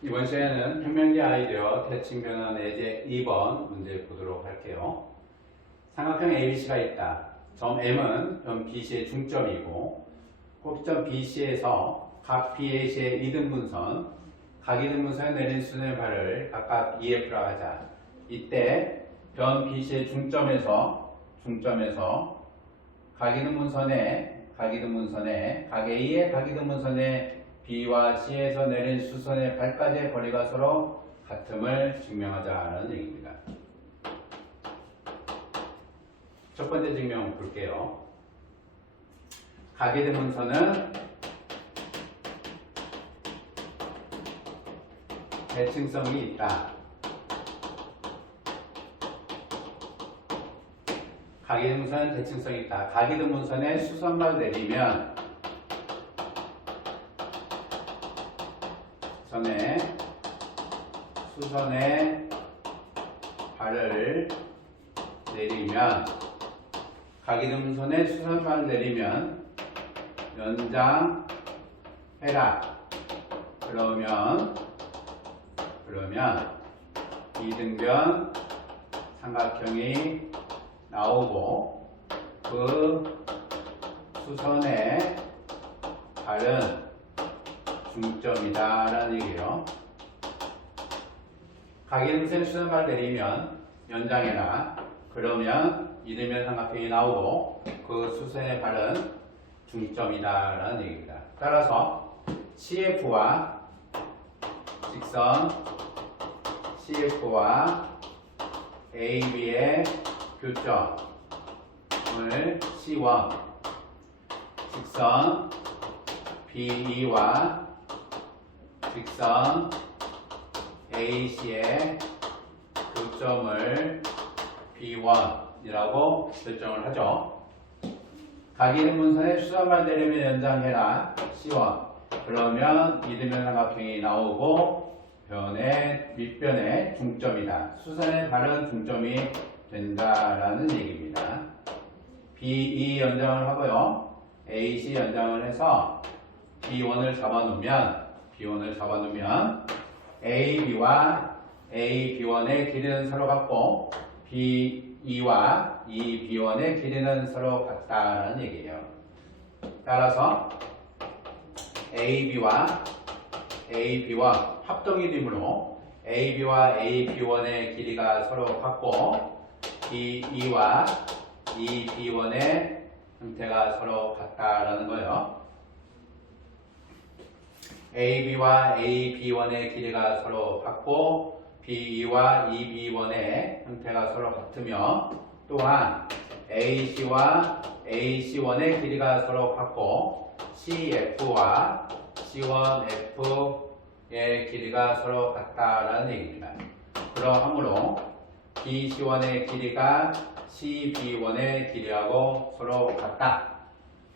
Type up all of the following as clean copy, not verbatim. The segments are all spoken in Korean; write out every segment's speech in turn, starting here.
이번 시간에는 평면계 아이디어 대칭 변화 내제 2번 문제 보도록 할게요. 삼각형 ABC가 있다. 점 M은 점 BC의 중점이고 꼭지점 BC에서 각 BAC의 이등분선, 각 이등분선에 내린 수선의 발을 각각 EF라 하자. 이때 변 BC의 중점에서 각 이등분선에 각 A의 각 이등분선에 B와 C에서 내린 수선의 발까지의 거리가 서로 같음을 증명하자는 얘기입니다. 첫 번째 증명 볼게요. 각이등분선은 대칭성이 있다. 각이등분선은 대칭성이 있다. 각이등분선에 수선발 내리면 수선의 발을 내리면 각이등분선에 수선발을 내리면 연장해라. 그러면 이등변 삼각형이 나오고 그 수선의 발은 중점이다 라는 얘기예요. 각이등분선에 수선발 내리면 연장해라. 그러면 이등변 삼각형이 나오고 그 수선의 발은 중점이다 라는 얘기입니다. 따라서 CF와 직선 CF와 AB의 교점을 C1, 직선 BE와 직선 AC의 교점을 B1이라고 결정을 하죠. 각이등분선에 수선발 내리면 연장해라. C1. 그러면 이등변 삼각형이 나오고 변의 밑변의 중점이다. 수선의 발은 중점이 된다라는 얘기입니다. BE 연장을 하고요. AC 연장을 해서 B1을 잡아놓으면 AB와 AB1의 길이는 서로 같고 BE와 EB1의 길이는 서로 같다라는 얘기예요. 따라서 AB와 AB1 합동이름으로 AB와 AB1의 길이가 서로 같고 BE와 EB1의 형태가 서로 같다라는 거예요. AB와 AB1의 길이가 서로 같고 BE와 EB1의 형태가 서로 같으며 또한 AC와 AC1의 길이가 서로 같고 CF와 C1F의 길이가 서로 같다라는 얘기입니다. 그러므로 BC1의 길이가 CB1의 길이하고 서로 같다.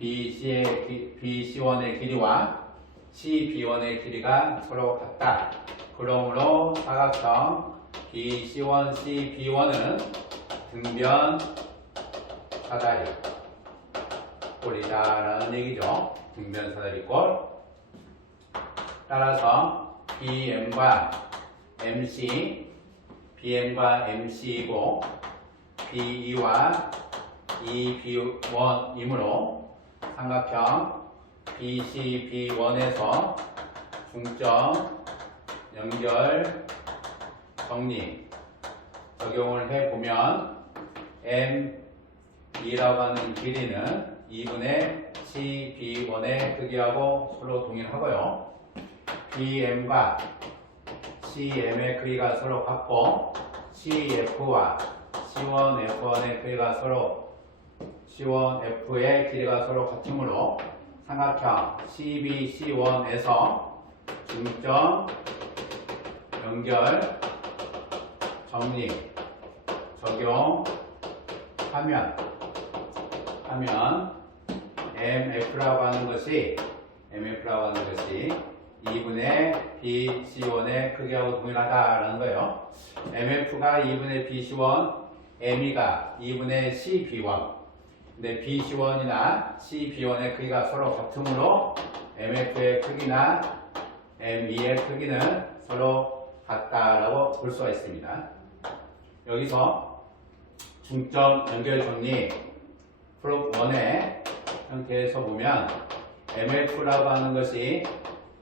BC1의 길이와 CB1의 길이가 서로 같다. 그러므로 사각형 BC1, CB1은 등변 사다리 꼴이다라는 얘기죠. 등변 사다리 꼴. 따라서 BM과 MC이고 BE와 EB1이므로 삼각형 BCB1에서 중점 연결 정리 적용을 해보면 M이라고 하는 길이는 2분의 CB1의 크기하고 서로 동일하고요. BM과 CM의 크기가 서로 같고 CF와 C1F1의 크기가 서로 C1F의 길이가 서로 같으므로 삼각형 CBC1에서 중점 연결 정리 적용하면 MF라고 하는 것이 2분의 BC1의 크기하고 동일하다라는 거예요. MF가 2분의 BC1, ME가 2분의 CB1. 근데 BC1이나 CB1의 크기가 서로 같으므로 MF의 크기나 ME의 크기는 서로 같다라고 볼 수가 있습니다. 여기서 중점 연결 정리 프로 1의 형태에서 보면 MF라고 하는 것이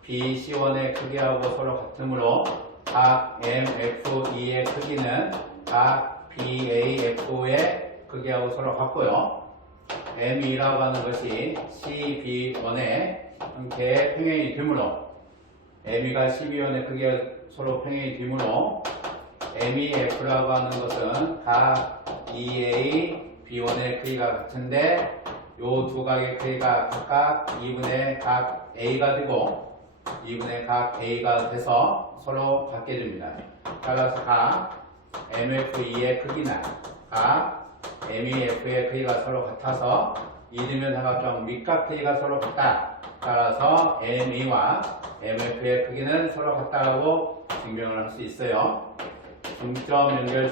BC1의 크기하고 서로 같으므로 각 MF2의 크기는 각 BAF의 크기하고 서로 같고요. M2라고 하는 것이 CB1의 형태의 평행이 되므로 M2가 CB1의 크기가 서로 평행이 되므로 MEF라고 하는 것은 각 EA, B1의 크기가 같은데 요 두 각의 크기가 각각 2분의 각 A가 되고 2분의 각 A가 돼서 서로 같게 됩니다. 따라서 각 MF2의 크기나 각 MEF의 크기가 서로 같아서 이등변 삼각형 밑각 크기가 서로 같다. 따라서 ME와 MF의 크기는 서로 같다고 증명을 할 수 있어요. 중점 연결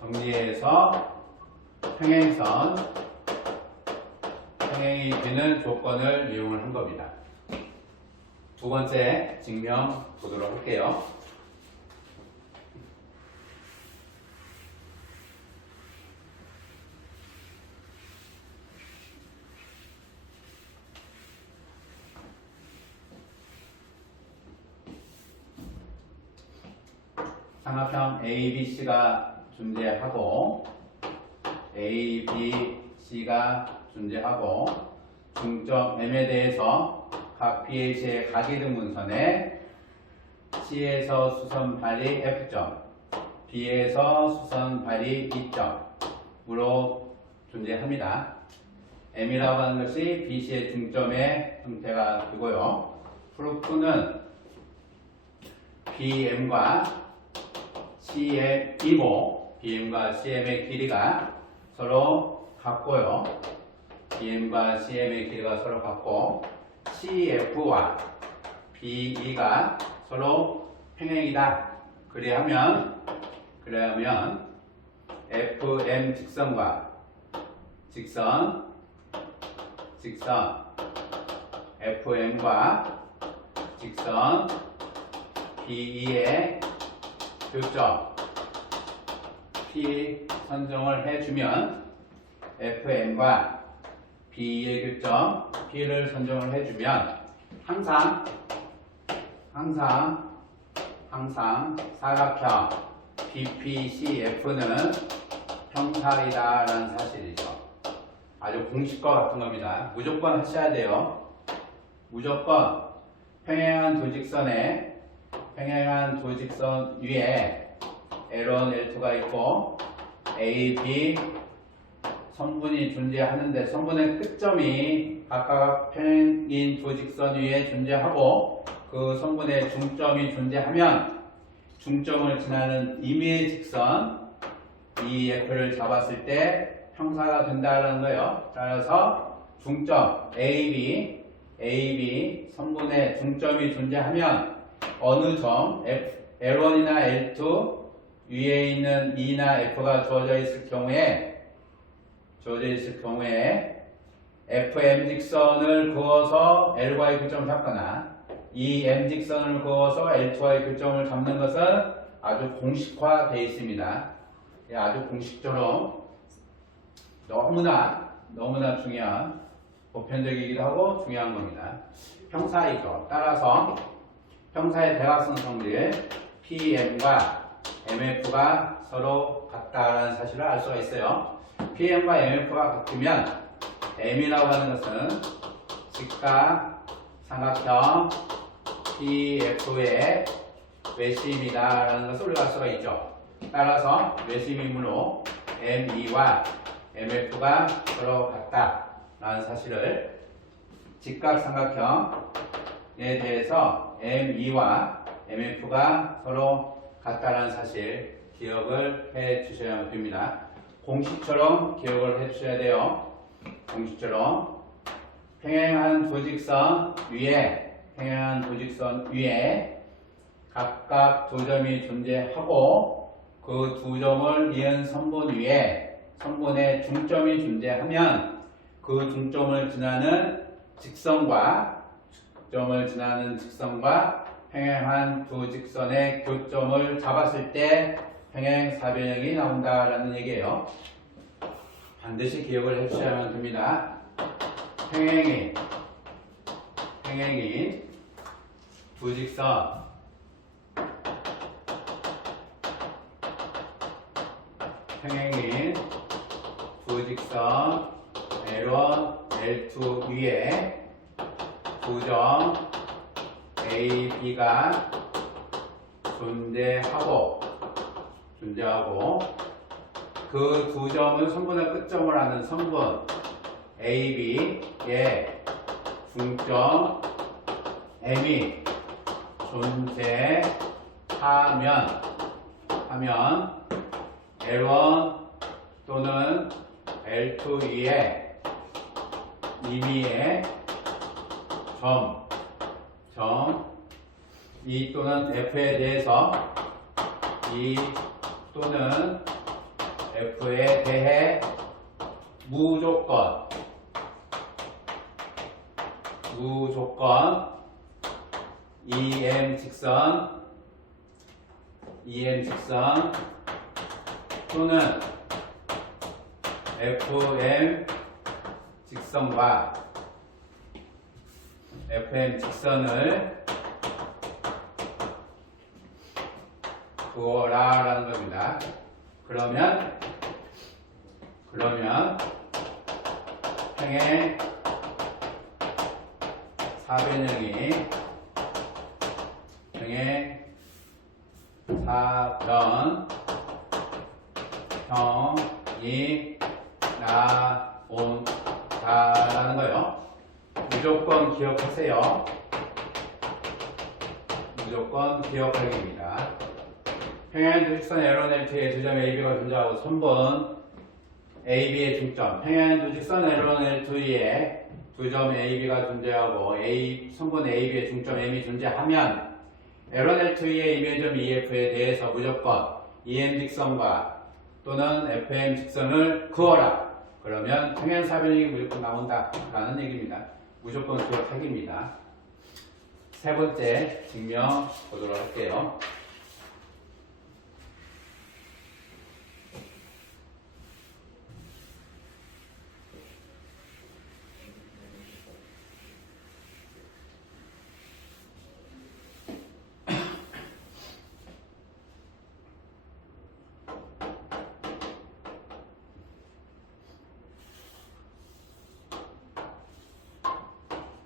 정리해서 평행이 되는 조건을 이용을 한 겁니다. 두 번째 증명 보도록 할게요. 삼각형 ABC가 존재하고 ABC가 존재하고 중점 M에 대해서 각 BH의 각이등분선에 C에서 수선 발이 F점, B에서 수선 발이 B점으로 존재합니다. M이라고 하는 것이 BC의 중점의 형태가 되고요. 프루프는 BM과 CM이고 BM과 CM의 길이가 서로 같고요. BM과 CM의 길이가 서로 같고 CF와 BE가 서로 평행이다. 그래야면 FM 직선과 직선 FM과 직선 BE의 교점 P 선정을 해주면 FM과 B의 교점 P를 선정을 해주면 항상 사각형 BPCF는 평사이다라는 사실이죠. 아주 공식과 같은 겁니다. 무조건 하셔야 돼요. 무조건 평행한 도직선 위에 L1, L2가 있고 A, B 선분이 존재하는데 선분의 끝점이 각각 평행인 도직선 위에 존재하고 그 선분의 중점이 존재하면 중점을 지나는 임의의 직선 EF를 잡았을 때 평사가 된다는 거예요. 따라서 중점 AB 선분의 중점이 존재하면 어느 점 L1이나 L2 위에 있는 E나 F가 주어져 있을 경우에 FM 직선을 그어서 L과의 교점을 잡거나 이 M 직선을 그어서 L2와의 교점을 잡는 것은 아주 공식화되어 있습니다. 아주 공식처럼 너무나 중요한 보편적이기도 하고 중요한 겁니다. 평사이죠. 따라서 평사의 대각선 성질 PM과 MF가 서로 같다는 사실을 알 수가 있어요. PM과 MF가 같으면 M이라고 하는 것은 직각 삼각형 PF의 외심이다라는 것을 우리가 알 수가 있죠. 따라서 외심이므로 ME와 MF가 서로 같다라는 사실을 직각 삼각형에 대해서 ME와 MF가 서로 같다라는 사실 기억을 해 주셔야 됩니다. 공식처럼 기억을 해 주셔야 돼요. 공식처럼 평행한 도직선 위에 각각 두 점이 존재하고 그 두 점을 이은 선분 위에 선분의 중점이 존재하면 그 중점을 지나는 직선과 교점을 지나는 직선과 평행한 두 직선의 교점을 잡았을 때 평행사변형이 나온다라는 얘기예요. 반드시 기억을 해주셔야 됩니다. 평행인 두 직선 평행인 두 직선 L1, L2 위에 두 점 A, B가 존재하고 그 두 점은 선분의 끝점을 하는 선분 A, B의 중점 M이 존재하면 L1 또는 L2 위에 임의의 점 E 또는 F에 대해서 E 또는 F에 대해 무조건 EM 직선 또는 FM 직선과 FM 직선을 그어라 라는 겁니다. 그러면 평행 사변형이 평행사변형이 나온다라는 거예요. 무조건 기억하세요. 무조건 기억할 얘기입니다. 평행한 두 직선 L1, L2의 두 점 AB가 존재하고 선분 AB의 중점 평행한 두 직선 L1, L2의 두 점 AB가 존재하고 선분 AB의 중점 M이 존재하면 L1, L2의 이면점 EF에 대해서 무조건 EM 직선과 또는 FM 직선을 그어라. 그러면 평행사변형이 무조건 나온다 라는 얘기입니다. 무조건 기억하기입니다. 세 번째 증명 보도록 할게요.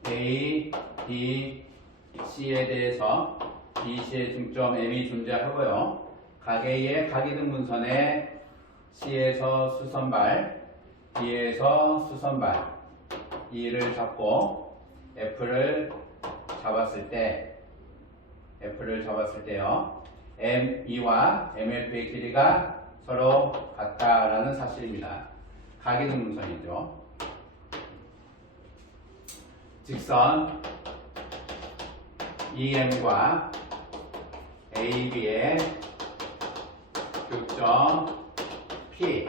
A, B, C에 대해서 BC의 중점 M이 존재하고요. 각 A의 각이등분선에 C에서 수선발, B에서 수선발 E를 잡고 F를 잡았을 때요. ME와 MF의 길이가 서로 같다라는 사실입니다. 각이등분선이죠. 직선 EM과 AB의 교점 P,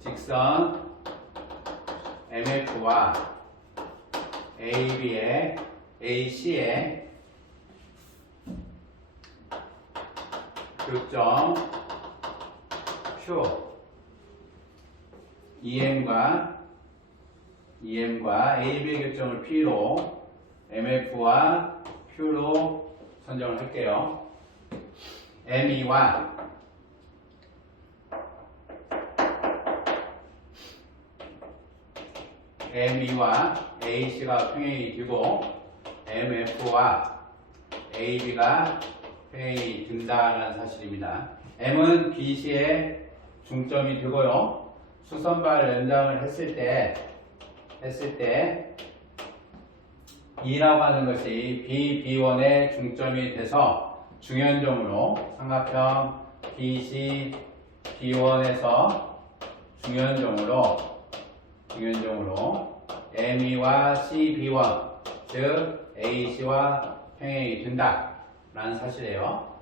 직선 MF와 AC의 교점 Q, EM과 AB의 교점을 P로 MF와 Q로 선정을 할게요. ME와 AC가 평행이 되고 MF와 AB가 평행이 된다는 사실입니다. M은 BC의 중점이 되고요. 수선발 연장을 했을 때 E라고 하는 것이 B1의 중점이 돼서 중연점으로 삼각형 BC B1에서 중연점으로 ME와 CB1 즉 AC와 평행이 된다 라는 사실이에요.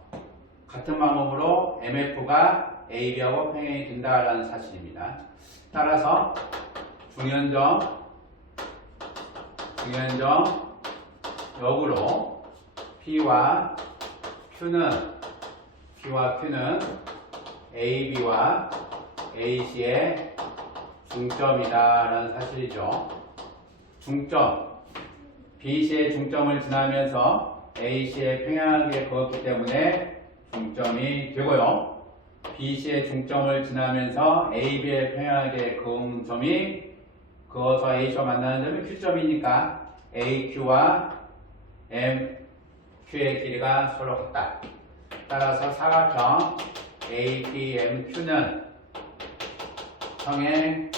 같은 방법으로 MF가 AB하고 평행이 된다 라는 사실입니다. 따라서 중연점 역으로 P와 Q는 AB와 AC의 중점이다라는 사실이죠. 중점, BC의 중점을 지나면서 AC의 평행하게 그었기 때문에 중점이 되고요. BC의 중점을 지나면서 AB의 평행하게 그은 점이 그어서 A와 만나는 점이 Q점이니까 AQ와 MQ의 길이가 서로 같다. 따라서 사각형 APMQ는 평행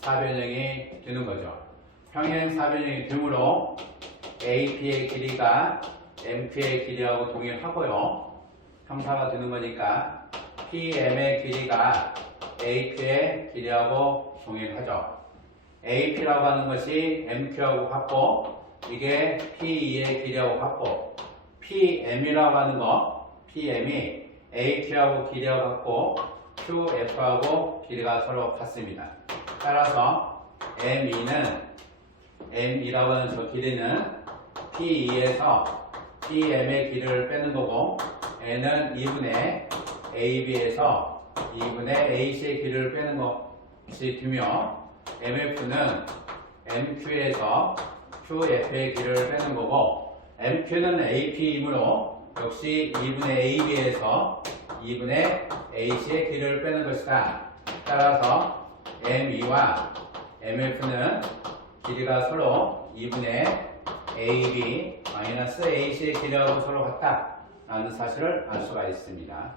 사변형이 되는 거죠. 평행 사변형이 되므로 AP의 길이가 MQ의 길이하고 동일하고요. 형사가 되는 거니까 PM의 길이가 AQ의 길이하고 동일하죠. AP라고 하는 것이 MQ하고 같고 이게 P2의 길이하고 같고 PM이라고 하는 거 PM이 AQ하고 길이하고 같고 QF하고 길이가 서로 같습니다. 따라서 M이라고 하는 저 길이는 P2에서 PM의 길이를 빼는 거고 N은 2분의 AB에서 2분의 AC의 길이를 빼는 것이 되며 MF는 MQ에서 QF의 길이를 빼는 거고 MQ는 AP이므로 역시 2분의 AB에서 2분의 AC의 길이를 빼는 것이다. 따라서 ME와 MF는 길이가 서로 2분의 AB-AC의 길이하고 서로 같다 라는 사실을 알 수가 있습니다.